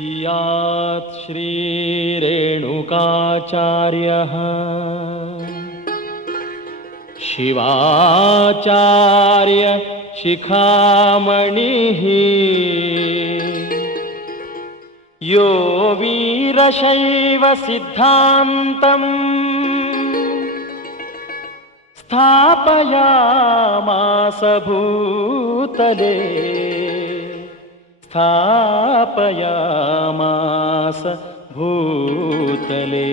जियात् श्रीरेणुकाचार्यः शिवाचार्य शिखामणिः यो वीरशैव सिद्धान्तम् स्थापयामास भूतले स्थापयामास भूतले।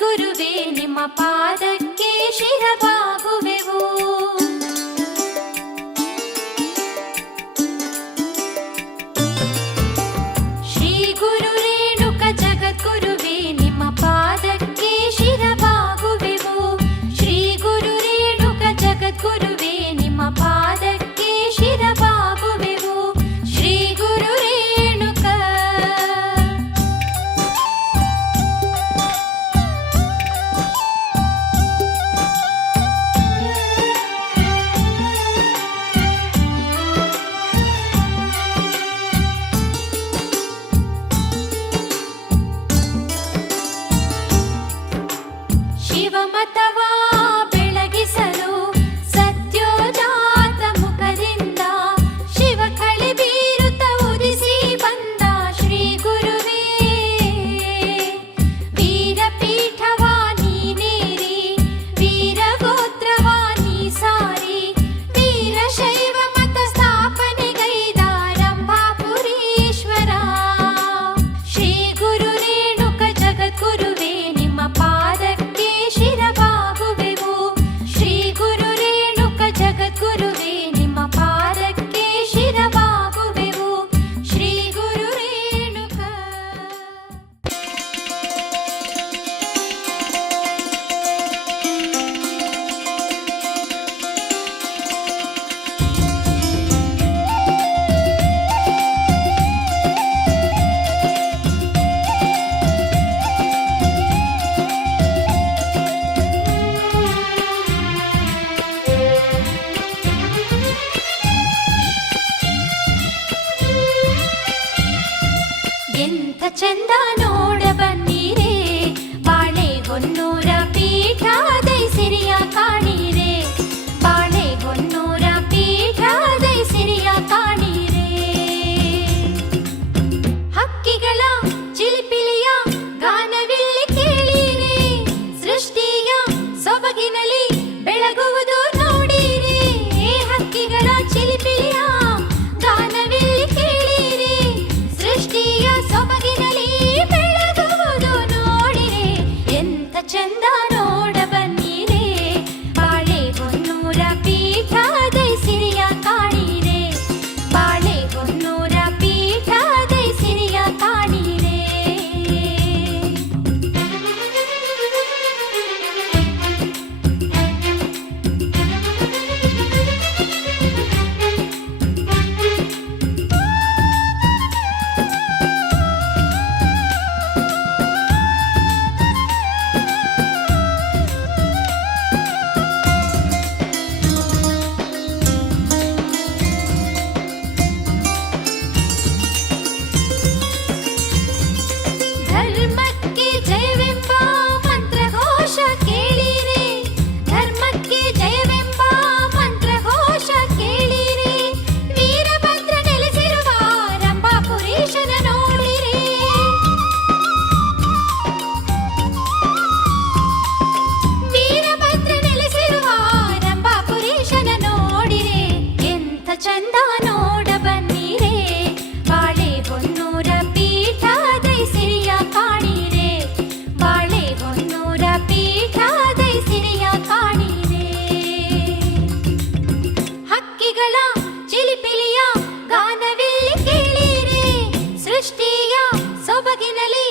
ಗುರುವೇ ನಿಮ್ಮ ಪಾದಕ್ಕೆ ಶಿರಬಾಗುವೆವು. ಶ್ರೀ ಗುರು ರೇಣುಕ ಜಗದ್ಗುರುವೇ ನಿಮ್ಮ ಪಾದಕ್ಕೆ ಶಿರಬಾಗುವೆವು. ಶ್ರೀ ಗುರು ರೇಣುಕ ಜಗದ್ಗುರುವೇ ನಿಮ್ಮ ಪಾದಕ್ಕೆ ಶಿರಬಾಗುವೆವು. ಶ್ರೀ ಗುರು ರೇಣುಕ ಶಿವಮತವಾ ಬೆಳಗಿಸಲು ಸತ್ಯೋಜಾತ ಮುಖದಿಂದ ಶಿವ ಕಳೆ ಬೀರುತ್ತ ಉದಿಸಿ ಬಂದ ಶ್ರೀ ಗುರುವೇ. ವೀರಪೀಠವಾ ನೀನೇರಿ ವೀರಗೋತ್ರವಾ ನೀ ಸಾರಿ ವೀರಶೈವ ಮತ ಸ್ಥಾಪನೆಗೈದ ರಂಭಾಪುರೀಶ್ವರ. ಶ್ರೀ ಗುರು ರೇಣುಕ ಜಗದ್ಗುರುವೇ ನಿಮ್ಮ ಪಾದಕ್ಕೆ ಶಿರಬಾಗುವೆವು. ಶ್ರೀ ಗುರು ರೇಣುಕ ಜಗದ್ಗುರುವೇ ನಿಮ್ಮ ಪಾದಕ್ಕೆ ಶಿರಬಾಗುವೆವು. ಶ್ರೀ ಗುರು ರೇಣುಕ ಎಂಥ ಚಂದ ನೋಡ ಬನ್ನೀರೇ ಬಾಳೆ ಹೊನ್ನೂರ ಪೀಠ ದೈಸಿರಿಯ ಕಾಣೀರೆ. ಬಾಳೆ ಹೊನ್ನೂರ ಪೀಠ ದೈಸಿರಿಯ ಕಾಣೀರೆ. ಹಕ್ಕಿಗಳ ಚಿಲಿಪಿಲಿಯ ಗಾನವಿಲ್ಲಿ ಕೇಳೀರೆ. ಸೃಷ್ಟಿಯ ಸೊಬಗಿನಲ್ಲಿ ಬೆಳಗುವುದು ನೋಡೀರೆ. ಹಕ್ಕಿಗಳ ಚಿಲಿಪಿಲಿಯ ಗಾನವಿಲ್ಲಿ ಕೇಳೀರೆ. ಸೃಷ್ಟಿಯ ಸೊಬಗಿನಲ್ಲಿ ಬೆಳಗುವುದು ನೋಡಿರೆ. ಎಂಥ ಚಂದ ನೋಡ ಬನ್ನೀರೆ ಬಾಳೆ ಹೊನ್ನೂರ ಪೀಠ ದೈಸಿರಿಯ ಕಾಣೀರೆ. ಬಾಳೆ ಹೊನ್ನೂರ ಪೀಠ ದೈಸಿರಿಯ ಕಾಣೀರೆ. ಧರ್ಮಕ್ಕೆ ಜಯವೆಂಬ ಮಂತ್ರಘೋಷ ಕೇಳಿರೆ. ಧರ್ಮಕ್ಕೆ ಜಯವೆಂಬ ಮಂತ್ರಘೋಷ ಕೇಳಿರೆ. ವೀರಭದ್ರ ನೆಲೆಸಿರುವ ರಂಭಾಪುರೀಶನ ನೋಡಿರೆ. ವೀರಭದ್ರ ನೆಲೆಸಿರುವ ರಂಭಾಪುರೀಶನ ನೋಡಿರೆ. ಎಂಥ ಚಂದ ನೋಡ ಬನ್ನೀರೆ ಬಾಳೆ ಹೊನ್ನೂರ ಪೀಠ ದೈಸಿರಿಯ ಕಾಣೀರೆ. ಬಾಳೆ ಹೊನ್ನೂರ ಪೀಠ ದೈಸಿರಿಯ ಕಾಣೀರೆ. ಹಕ್ಕಿಗಳ ಚಿಲಿಪಿಲಿಯ ಗಾನವಿಲ್ಲಿ ಕೇಳೀರೆ. ಸೃಷ್ಟಿಯ ಸೊಬಗಿನಲ್ಲಿ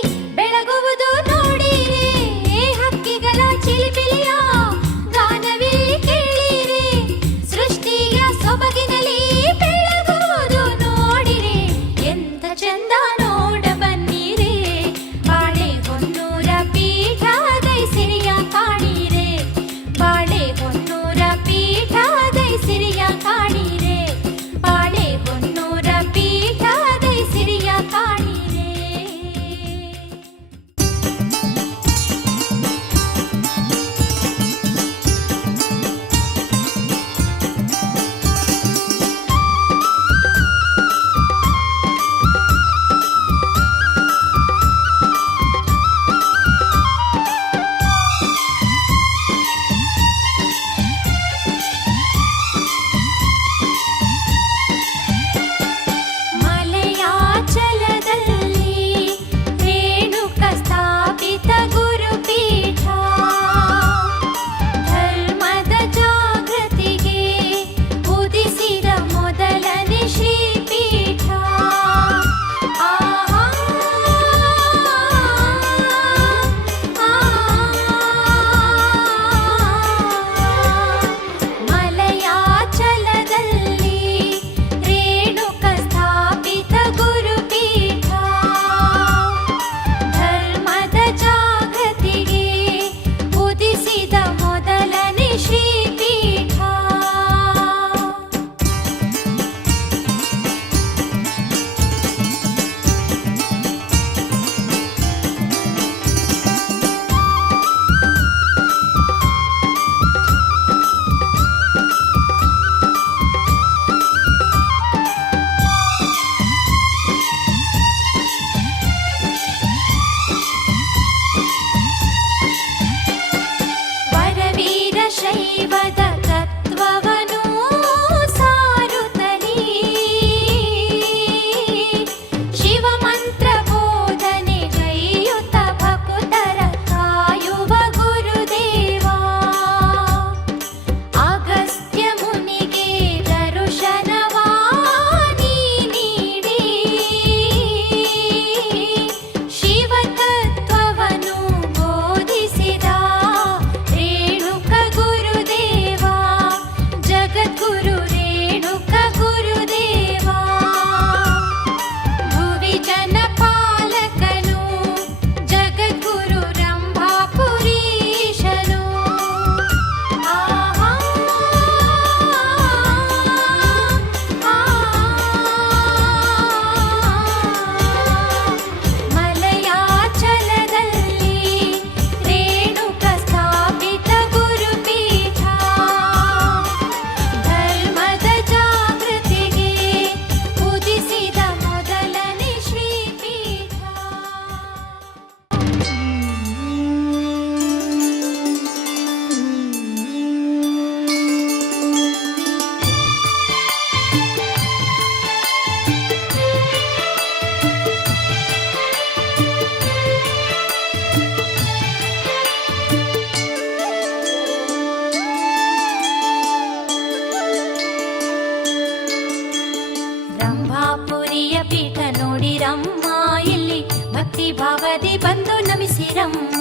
ಭಕ್ತಿ ಭಾವದಿ ಬಂದು ನಮಿಸಿರಮ್ಮ.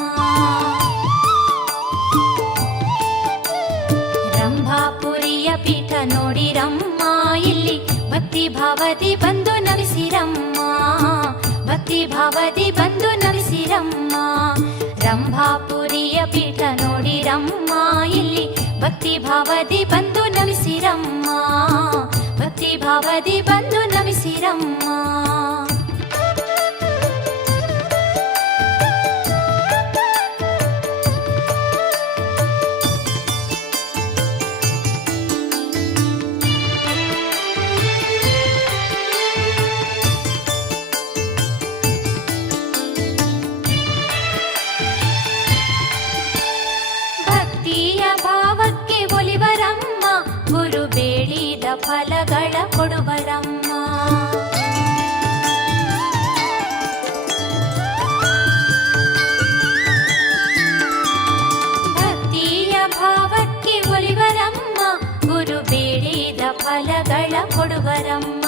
ರಂಭಾಪುರಿಯ ಪೀಠ ನೋಡಿರಮ್ಮ, ಇಲ್ಲಿ ಭಕ್ತಿ ಭಾವದಿ ಬಂದು ನಮಿಸಿರಮ್ಮ. ಭಕ್ತಿ ಭಾವದಿ ಬಂದು ನಮಿಸಿರಮ್ಮ. ರಂಭಾಪುರಿಯ ಪೀಠ ನೋಡಿರಮ್ಮ, ಇಲ್ಲಿ ಭಕ್ತಿ ಭಾವದಿ ಬಂದು ನಮಿಸಿರಮ್ಮ. ಭಕ್ತಿ ಭಾವದಿ ಬಂದು ನಮಿಸಿರಮ್ಮ. ಫಲಗಳ ಕೊಡುವರಮ್ಮ. ಭಕ್ತಿಯ ಭಾವಕ್ಕೆ ಒಲಿವರಮ್ಮ, ಗುರು ಬೇಡಿದ ಫಲಗಳ ಕೊಡುವರಮ್ಮ.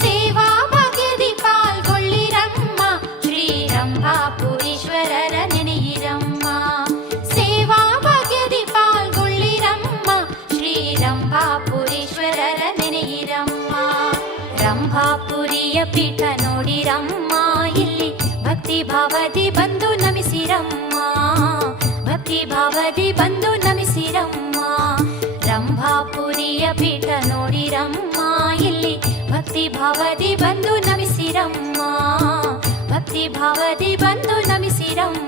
ಸೇವಾ ಭಾಗ್ಯದಿ ಪಾಲ್ಗೊಳ್ಳಿರಮ್ಮ, ಶ್ರೀರಂಭಾಪುರೀಶ್ವರರ ನೆನೆಯಿರಮ್ಮ. ಸೇವಾ ಭಾಗ್ಯದಿ ಪಾಲ್ಗೊಳ್ಳಿರಮ್ಮ, ಶ್ರೀರಂಭಾಪುರೀಶ್ವರರ ನೆನೆಯಿರಮ್ಮ. ರಂಭಾಪುರಿಯ ಪೀಠ ನೋಡಿರಮ್ಮ, ಇಲ್ಲಿ ಭಕ್ತಿ ಭಾವದಿ ಬಂದು ನಮಿಸಿರಮ್ಮ. ಭಕ್ತಿ ಭಾವದಿ ಬಂದು ನಮಿಸಿರಮ್ಮ. ರಂಭಾಪುರಿಯ ಪೀಠ ನೋಡಿರಮ್ಮ, ಇಲ್ಲಿ ಭಕ್ತಿ ಭಾವದಿ ಬಂದು ನಮಿಸಿರಮ್ಮ. ಭಕ್ತಿ ಭಾವದಿ ಬಂದು ನಮಿಸಿರಮ್ಮ.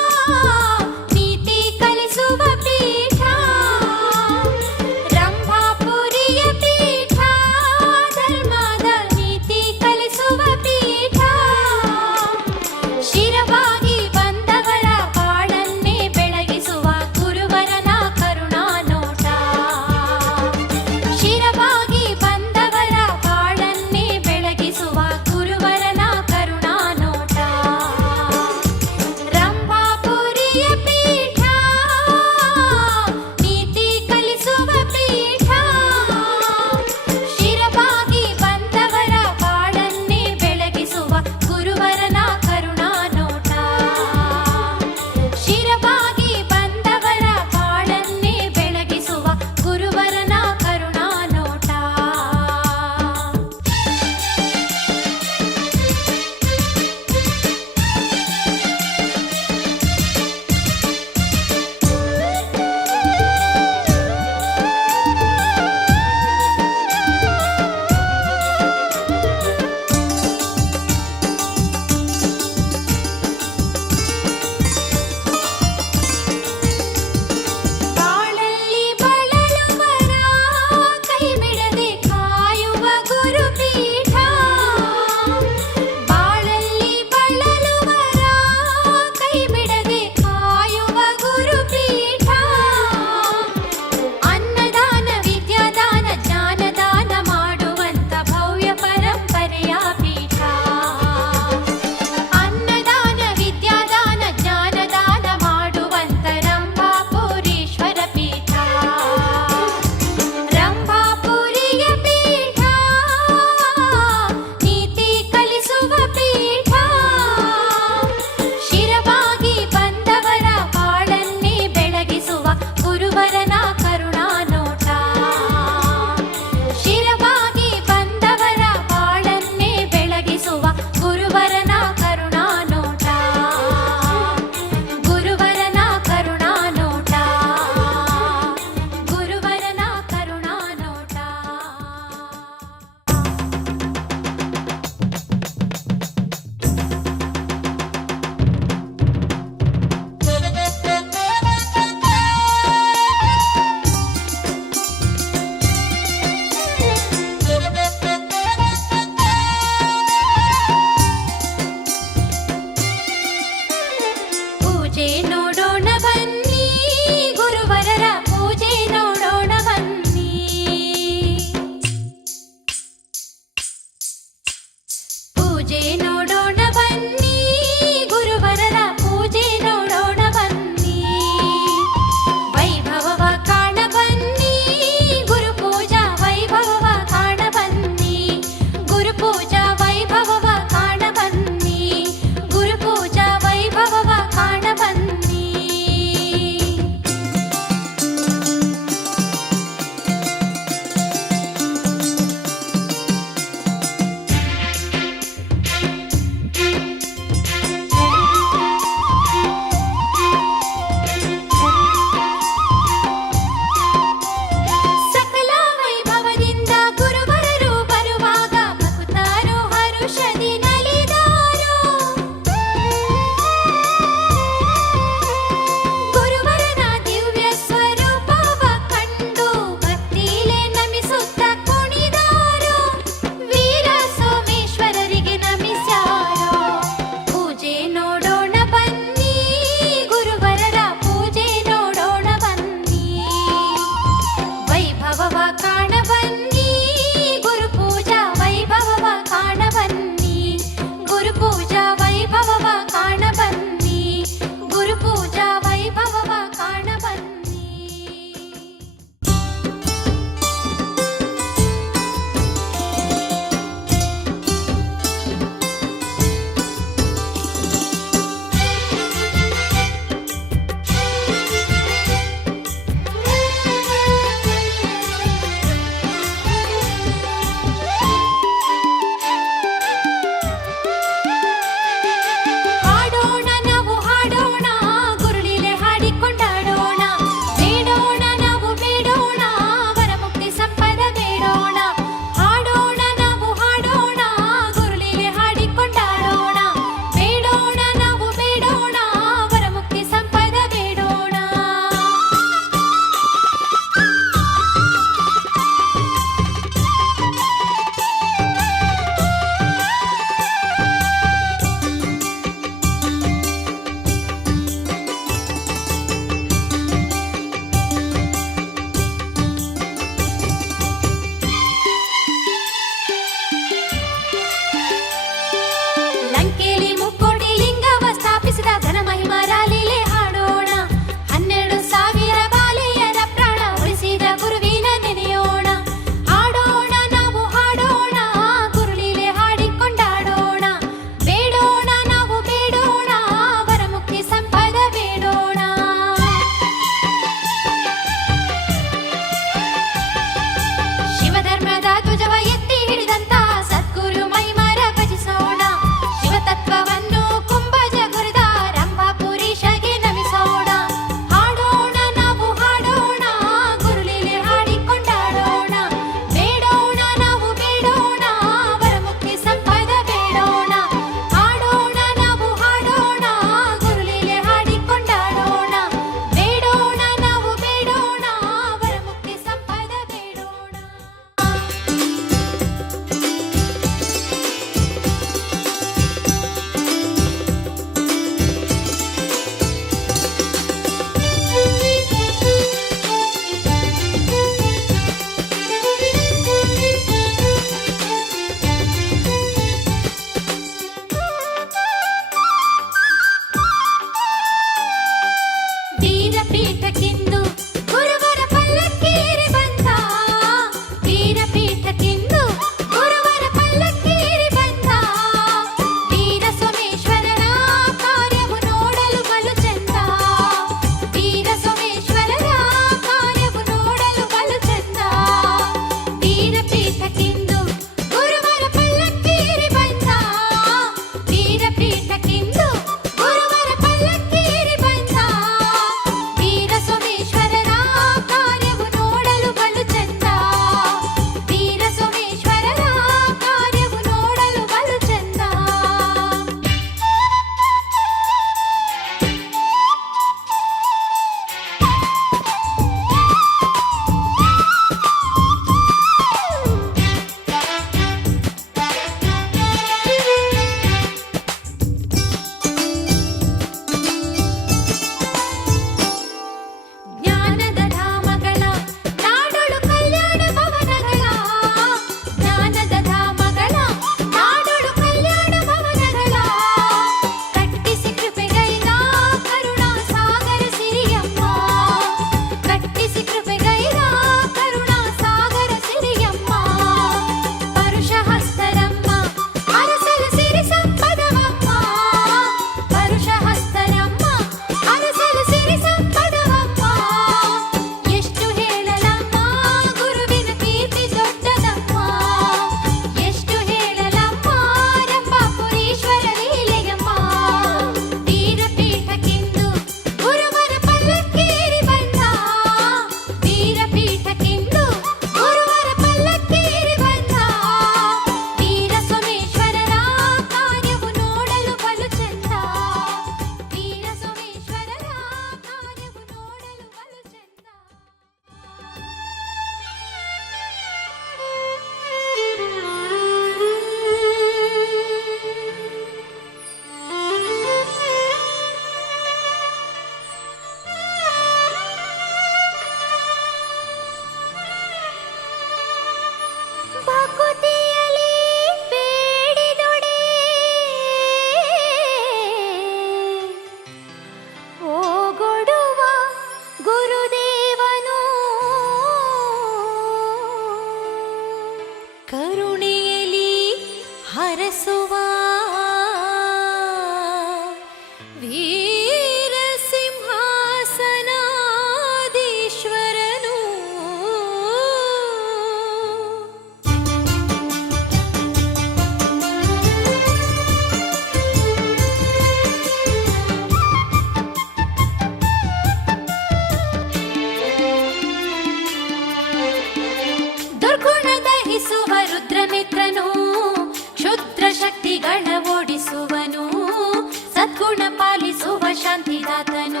ಮುಕ್ತಿದಾತನು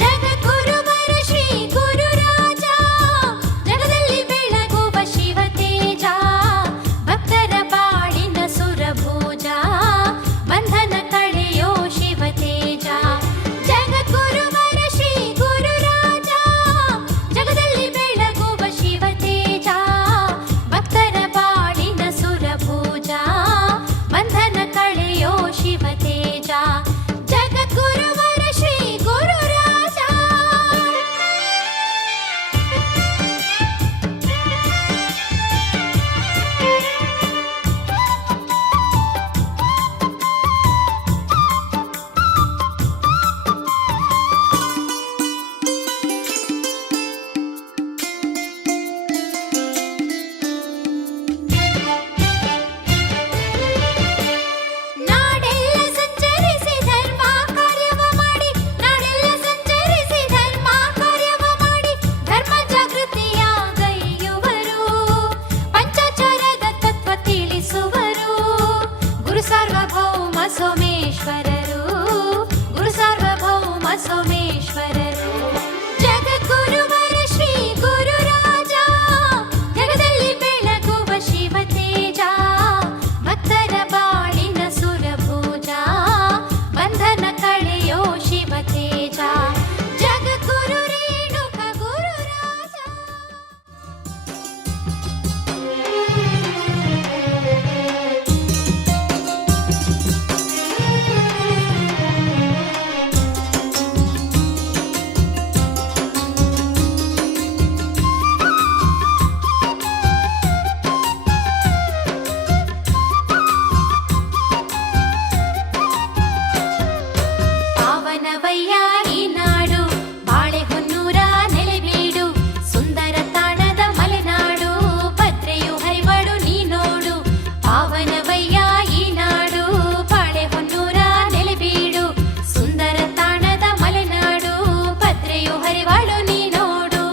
ಜಗದ್ಗುರುವರ ಶ್ರೀ ಗುರುರಾಜ ಜಗದಲ್ಲಿ ಬೆಳಗುವ ಶಿವ ತೇಜ ಭಕ್ತರ ಬಾಳಿನ ಸುರಭೋಜ ಬಂಧನ ಕಳೆಯೋ ಶಿವ ತೇಜ ಜಗದ್ಗುರುವರ ಶ್ರೀ ಗುರುರಾಜ ಜಗದಲ್ಲಿ ಬೆಳಗುವ ಶಿವ ತೇಜ ಭಕ್ತರ ಬಾಳಿನ ಸುರಭೋಜ ಬಂಧನ ಕಳೆಯೋ ಶಿವ ತೇಜ ಜಗದ್ಗುರುವರ ಶ್ರೀ ಗುರುರಾಜ. ನಾಡೆಲ್ಲ ಸಂಚರಿಸಿ ಧರ್ಮ ಕಾರ್ಯವ ಮಾಡಿ ನಾಡೆಲ್ಲ ಸಂಚರಿಸಿ ಧರ್ಮ ಕಾರ್ಯವ ಮಾಡಿ ಧರ್ಮ ಜಾಗೃತಿಯ ಗೈಯುವರು ಪಂಚಾಚಾರದ ತತ್ವ ತಿಳಿಸುವರು ಗುರು ಸಾರ್ವಭೌಮ ಸೋಮೇಶ್ವರರು ಗುರು ಸಾರ್ವಭೌಮ ಸೋಮೇಶ್ವರರು ಜಗದ್ಗುರುವರ ಶ್ರೀ ಗುರುರಾಜ ಜಗದಲ್ಲಿ ಬೆಳಗುವ ಶಿವ ತೇಜ ಭಕ್ತರ ಬಾಳಿನ ಸುರಭೋಜ ಬಂಧನ ಕಳೆಯೋ ಶಿವ ತೇಜ ಜಗದ್ಗುರು ರೇಣುಕ ಗುರುರಾಜ. ಪಾವನವಯ್ಯ ಈ ನಾಡು ಬಾಳೆಹೊನ್ನೂರ ನೆಲೆಬೀಡು ಸುಂದರ ತಾಣದ ಮಲೆನಾಡು ಭದ್ರೆಯು ಹರಿವಳು ನೀ ನೋಡು ಪಾವನವಯ್ಯ ಈ ನಾಡು ಬಾಳೆಹೊನ್ನೂರ ನೆಲೆಬೀಡು ಸುಂದರ ತಾಣದ ಮಲೆನಾಡು ಭದ್ರೆಯು ಹರಿವಳು ನೀ ನೋಡು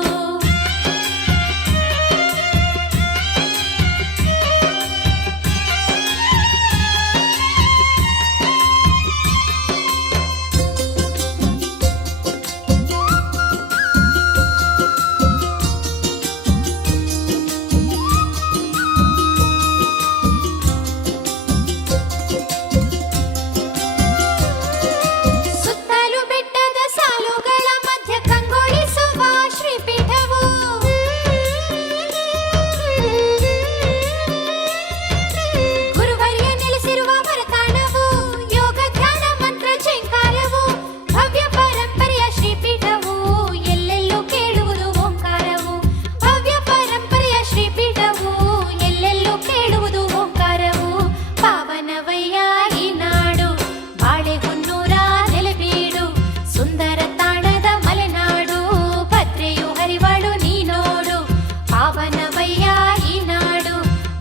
ಸುತ್ತಲೂ ಬೆಟ್ಟದ ಸಾಲುಗಳ ಮಧ್ಯ ಕಂಗೊಳಿಸುವ ಶ್ರೀಪೀಠವು ಗುರುವರ್ಯ ನೆಲೆಸಿರುವ ವರತಾಣವು ಯೋಗ ಧ್ಯಾನ ಮಂತ್ರ ಝೇಂಕಾರವು ಭವ್ಯ ಪರಂಪರೆಯ ಶ್ರೀಪೀಠವು ಎಲ್ಲೆಲ್ಲೂ ಕೇಳುವುದು ಓಂಕಾರವು ಭವ್ಯ ಪರಂಪರೆಯ ಶ್ರೀಪೀಠವು ಎಲ್ಲೆಲ್ಲೂ ಕೇಳುವುದು ಓಂಕಾರವು ಪಾವನವಯ್ಯ ಈ ನಾಡು ಬಾಳೆಹೊನ್ನೂರ ನೆಲೆಬೀಡು ಸುಂದರ ತಾಣದ ಮಲೆನಾಡು ಭದ್ರೆಯು ಹರಿವಳು ನೀ ನೋಡು ಪಾವನವಯ್ಯ ಈ ನಾಡು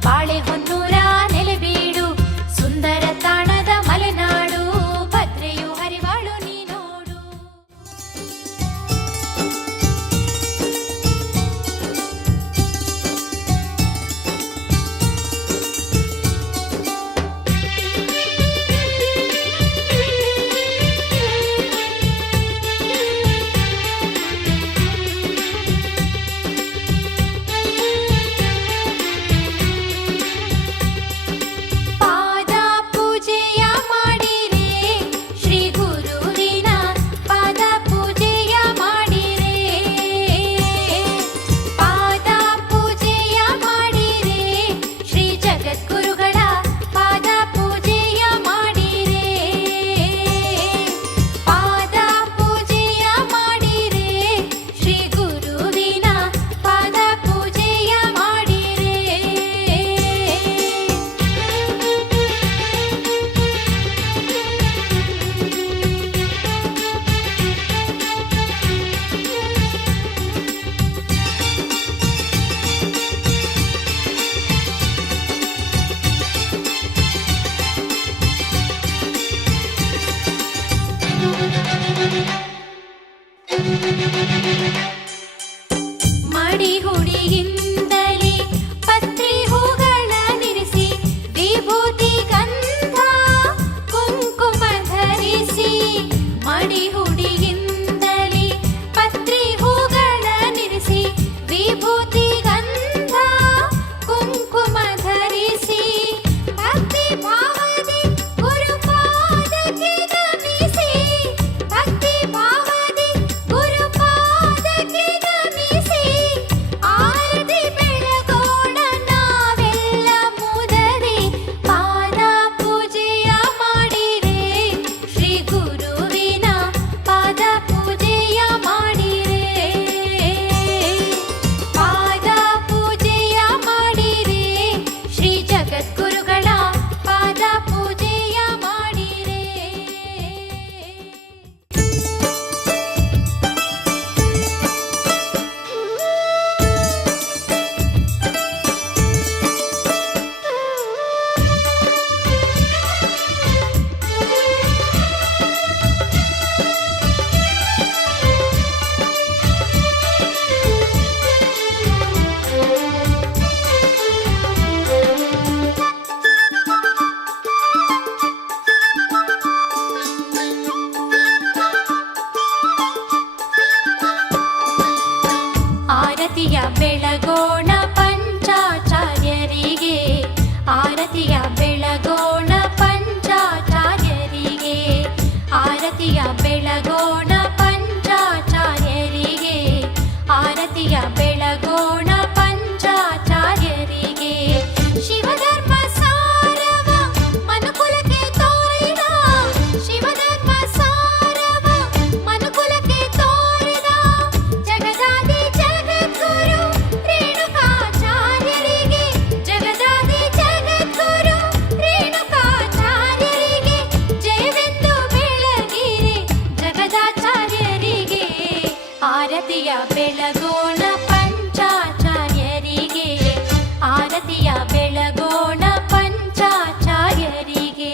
ಬಾಳೆಹೊನ್ನೂರ ನೆಲೆಬೀಡು ಸುಂದರ ತಾಣದ ಮಲೆನಾಡು ಭದ್ರೆಯು ಹರಿವಳು ನೀ ನೋಡು. ಪಾದ ಪೂಜೆಯ ಮಾಡಿರೆ ಶ್ರೀ ಗುರುವಿನ ಪಾದ ಪೂಜೆಯ ಮಾಡಿರೆ ಪಾದ ಪೂಜೆಯ ಮಾಡಿರೆ ಶ್ರೀ ಜಗದ್ಗುರುಗಳ ಪಾದ ಪೂಜೆಯ ಮಾಡಿರೆ ಪಾದ ಪೂಜೆಯ ಮಾಡಿರೆ ಶ್ರೀ ಗುರುವಿನ ಪಾದ ಪೂಜೆಯ ಮಾಡಿರೆ ಮಡಿ ಹುಡಿಯಿಂದಲೇ ಪತ್ರಿ ಹೂಗಳ ನಿರಿಸಿ ವಿಭೂತಿ ಗಂಧ ಕುಂಕುಮ ಧರಿಸಿ ಮಡಿ ಹುಡಿ ಆರತಿಯ ಬೆಳಗೋಣ ಪಂಚಾಚಾರ್ಯರಿಗೆ, ಆರತಿಯ ಬೆಳಗೋಣ ಪಂಚಾಚಾರ್ಯರಿಗೆ, ಆರತಿಯ ಬೆಳಗೋಣ ಪಂಚಾಚಾರ್ಯರಿಗೆ, ಆರತಿಯ ಬೆಳಗೋಣ ಪಂಚಾಚಾರ್ಯರಿಗೆ. ಶಿವಧರ್ಮ ಸಾರವ ಮನುಕುಲಕ್ಕೆ ತೋರಿದ, ಶಿವಧರ್ಮ ಸಾರವ ಮನುಕುಲಕ್ಕೆ ತೋರಿದ ಜಗದಾದಿ ಜಗದ್ಗುರು ರೇಣುಕಾಚಾರ್ಯರಿಗೆ, ಜಗದಾದಿ ಜಗದ್ಗುರು ರೇಣುಕಾಚಾರ್ಯರಿಗೆ, ಜಯವೆಂದು ಬೆಳಗಿರೆ ಜಗದಾಚಾರ್ಯರಿಗೆ, ಆರತಿಯ ಬೆಳಗೋಣ ಪಂಚಾಚಾರ್ಯರಿಗೆ, ಆರತಿಯ ಬೆಳಗೋಣ ಪಂಚಾಚಾರ್ಯರಿಗೆ.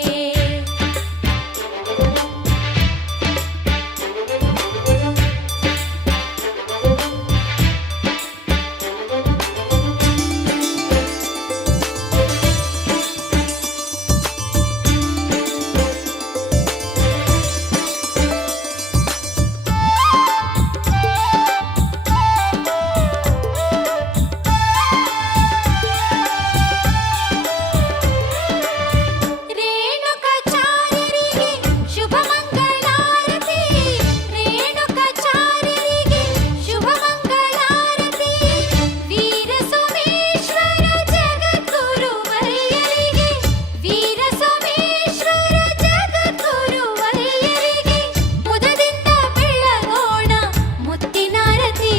ರೇಣುಕಾಚಾರ್ಯರಿಗೆ ಶುಭ ಮಂಗಳಾರತಿ, ರೇಣುಕಾಚಾರ್ಯರಿಗೆ ಶುಭ ಮಂಗಳಾರತಿ. ವೀರ ಸೋಮೇಶ್ವರ ಜಗದ್ಗುರು ವರಿಯರಿಗೆ, ವೀರ ಸೋಮೇಶ್ವರ ಜಗದ್ಗುರು ವರಿಯರಿಗೆ, ಮುದದಿಂದ ಬೆಳಗೋಣ ಮುತ್ತಿನಾರತಿ,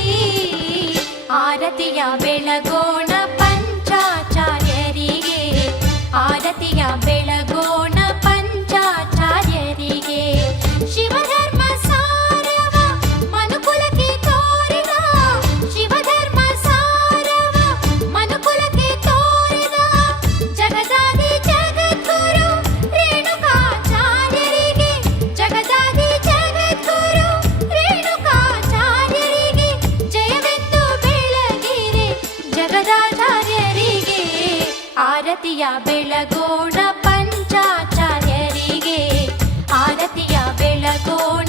ಆರತಿಯ ಬೆಳಗೋಣ ಪಂಚಾಚಾರ್ಯರಿಗೆ, ಆರತಿಯ ಬೆಳಗೋಣ ಪಂಚಾಚಾರ್ಯರಿಗೆ. ಶಿವಧರ್ಮ ಸಾರವ ಮನುಕುಲಕ್ಕೆ ತೋರಿದ, ಶಿವಧರ್ಮ ಸಾರವ ಮನುಕುಲಕ್ಕೆ ತೋರಿದ ಜಗದಾದಿ ಜಗದ್ಗುರು ರೇಣುಕಾಚಾರ್ಯರಿಗೆ, ಜಗದಾದಿ ಜಗದ್ಗುರು ರೇಣುಕಾಚಾರ್ಯರಿಗೆ, ಜಯವೆಂದು ಬೆಳಗಿರೆ ಜಗದಾಚಾರ್ಯರಿಗೆ, ಆರತಿಯ ಬೆಳಗೋಣ ಪಂಚಾಚಾರ್ಯರಿಗೆ, ಆರತಿಯ ಬೆಳಗೋಣ